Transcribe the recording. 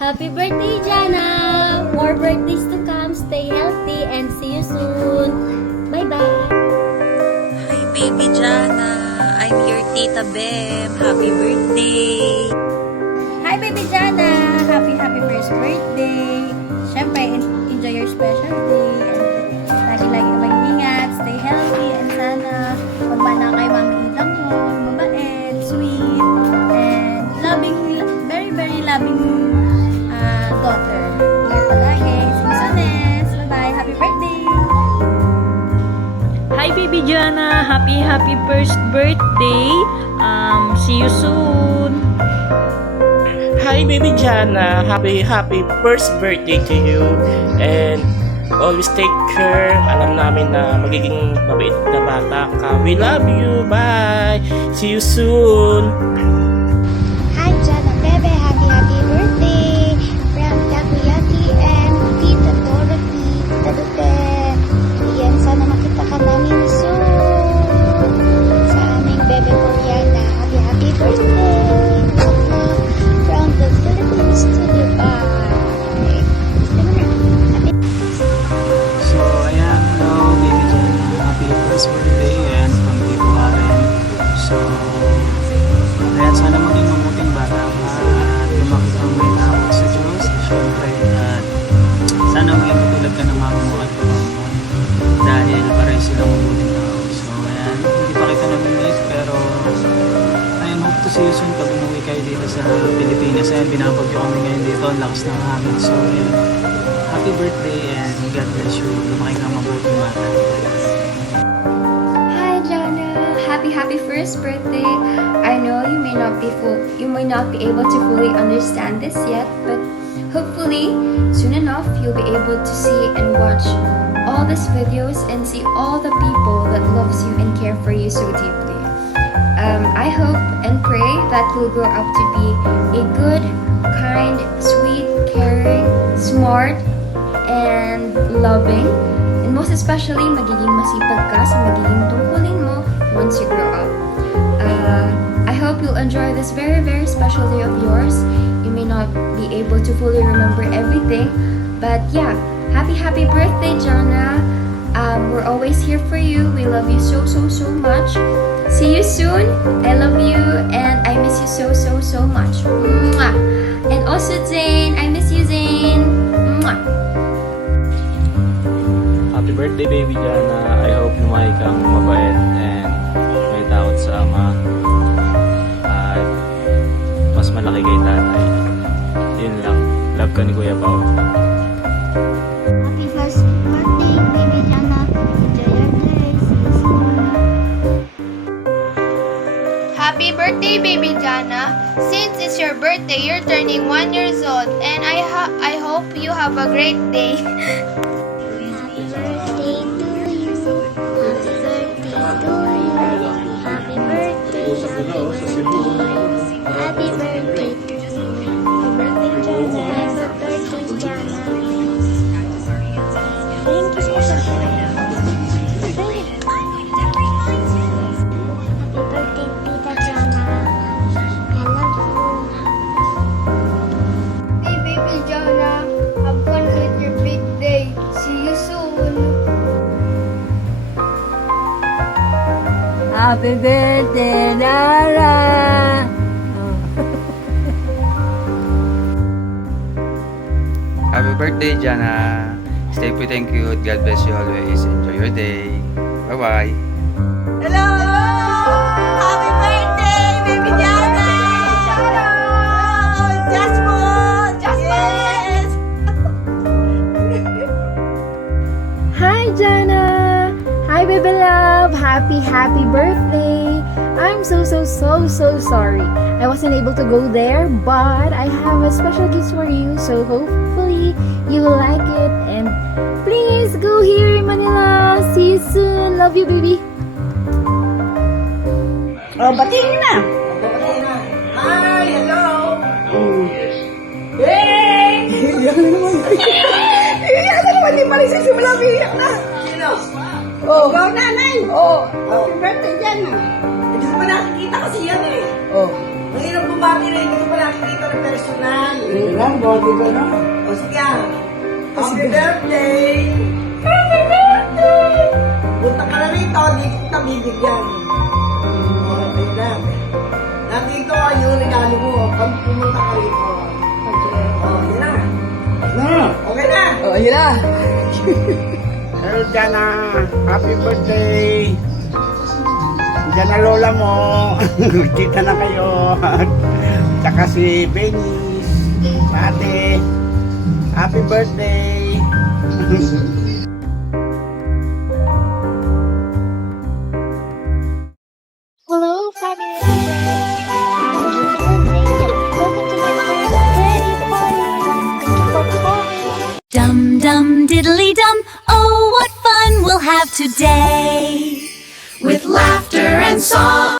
Happy birthday, Jana! More birthdays to come. Stay healthy and see you soon. Bye-bye. Hi, baby Jana. I'm your Tita Bem. Happy birthday. Hi, baby Jana! Happy first birthday! Siyempre, enjoy your special day. And lagi ka mag-ingat, stay healthy, and sana magmana kay Mami Idang mo, mabait, sweet, and loving, very, very loving daughter. Ingat palagi. Susanes! Bye-bye! Happy birthday! Hi, baby Jana. Happy first birthday. See you soon. Hi, baby Jana. Happy first birthday to you. And always take care. Alam namin na magiging mabait na bata ka. We love you. Bye. See you soon. Hi, Jana Bebe. Happy birthday from Takoyaki and Tita Dorothy. Tadute. Yan, sana makita ka namin soon sa aming Bebe Koreana. Happy birthday. From the Philippines to Dubai. So, ayan, hello, baby Jen. Happy first birthday and from Tito Karen. So, ayan, sana maging mabuting bata ka at lumaki kang may tawag sa Diyos. Siyempre, at sana maging katulad ka ng mama mo at papa mo. Dahil pareho silang mabuting tao. So, ayan, hindi pa kita namimiss, pero I hope to see you soon pag umuwi kayo dito sa Pilipinas. Ayan, binabagyo kami ngayon dito. Ang lakas ng hangin. So, ayan, happy birthday and God bless you. Lumaki kang mabuting bata. Hi Jana, happy first birthday. I know you may not be able to fully understand this yet, but hopefully soon enough you'll be able to see and watch all these videos and see all the people that loves you and care for you so deeply. I hope and pray that you'll grow up to be a good, kind, sweet, caring, smart, and loving, and most especially magiging masipag ka sa magiging tungkulin mo once you grow up. I hope you'll enjoy this very, very special day of yours. You may not be able to fully remember everything, but yeah, happy birthday, Jana. We're always here for you. We love you so much. See you soon. I love you and I miss you so much. Mwah. And also Zane, I miss you, Zane. Mwah. Happy birthday, baby Jana. I hope lumaki kang mabait and may takot sa ama. At mas malaki kay tatay. Yun lang. Love ka ni Kuya Pao. Happy first birthday, baby Jana. Enjoy your day. See you soon. Happy birthday, baby Jana. Since it's your birthday, you're turning 1 year old, and I hope you have a great day. Happy birthday to you. Happy birthday to you. Happy birthday. Happy birthday to you. Happy birthday, Jana. Happy birthday, Jana. Thank you so much. Happy birthday, Tita Jana. I love you. Hey, baby Jana. Have fun with your big day. See you soon. Happy birthday, Nara! Happy birthday, Jana. Stay put and cute. God bless you always. Enjoy your day. Bye-bye. Hello! Happy birthday, baby Jana! Jasmine! Yes! Hi Jana! Hi baby love! Happy birthday! I'm so sorry. I wasn't able to go there, but I have a special gift for you, so hopefully you will like it. And please go here in Manila. See you soon. Love you, baby. Oh, batiin na. Hi, hello. Hey! Iiyak na naman. Iiyak na naman. Di pa rin sisimula. Iiyak na. Sino? Oh. Ikaw, nanay. Oh. Happy birthday dyan. Hindi ko pa nakikita kasi yan eh. Oh. Mahirap bumati rin. Hindi ko pa nakikita ng personal. Ilan, body ko na. O sige ah. Happy birthday! Happy birthday! Punta ka na rito, di kita bibigyan. Okay na. Nandito yung regalo mo. Pag pumunta ka rito. Okay na. Okay na. Oh, yun na. Hello, Jana. Happy birthday. Diyan na lola mo. Kita na kayo. Tsaka si Benny. Ate. Happy birthday. Hello, family members. Welcome to my birthday party. Thank you for coming. Dum dum diddly dum, oh what fun we'll have today. With laughter and song,